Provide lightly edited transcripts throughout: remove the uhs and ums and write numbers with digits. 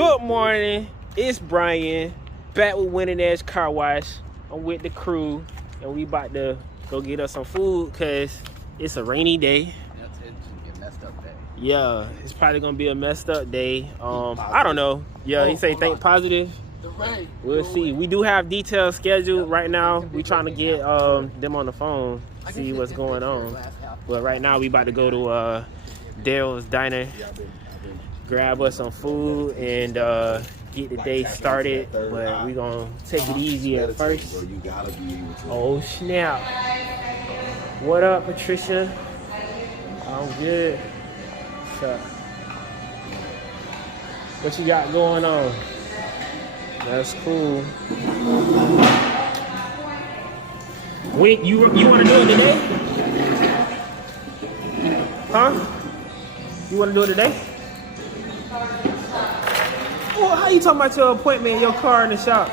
Good morning, it's Bryan, back with Winning Edge Carwash. I'm with the crew, and we about to go get us some food, because it's a rainy day. It's a messed up day. Yeah, it's probably going to be a messed up day. I don't know. Yeah, he say think positive. We'll see. We do have details scheduled right now. We trying to get them on the phone, see what's going on. But right now, we about to go to Dale's Diner, grab us some food, and get the day started. But we gonna take it easy at first. Oh snap! What up, Patricia? I'm good. What's up? What you got going on? That's cool. When you want to do it today? Huh? You want to do it today? Well, how you talking about your appointment in your car in the shop?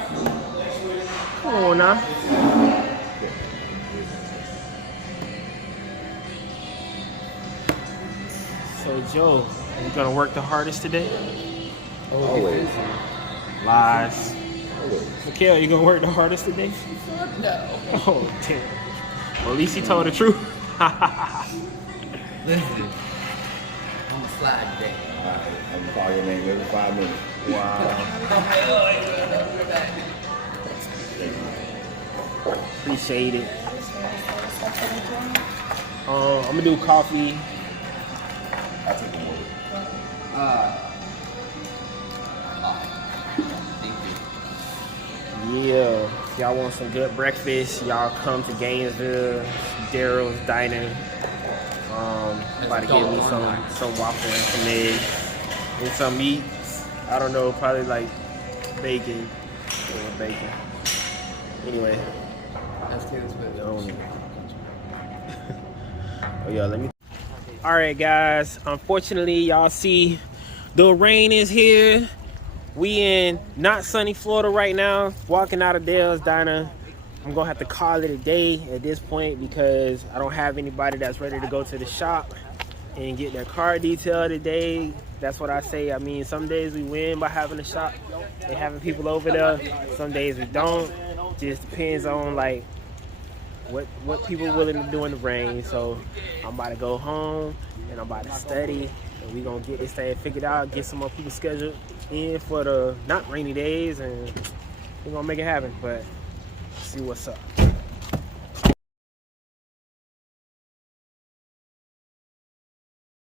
Come on now. So Joe, you gonna work the hardest today? Always. Lies. Mikhail, you gonna work the hardest today? No. Oh damn. Well, at least he told the truth. Listen, I'm a slide today. Alright, I'm gonna call your name every 5 minutes. Wow. Appreciate it. I'm gonna do coffee. I'll take them over. Yeah, if y'all want some good breakfast, y'all come to Gainesville, Daryl's Diner. About to get me some waffle and some eggs and some meat. I don't know, probably like bacon or bacon. Anyway. That's Gainesville. Oh yeah, let me. All right, guys. Unfortunately, y'all see the rain is here. We in not sunny Florida right now, walking out of Dale's Diner. I'm gonna have to call it a day at this point because I don't have anybody that's ready to go to the shop and get their car detailed today. That's what I say. I mean, some days we win by having a shop and having people over there. Some days we don't. Just depends on like what people willing to do in the rain. So I'm about to go home and I'm about to study. And we gonna get this thing figured out, get some more people scheduled in for the not rainy days, and we're gonna make it happen. But see what's up.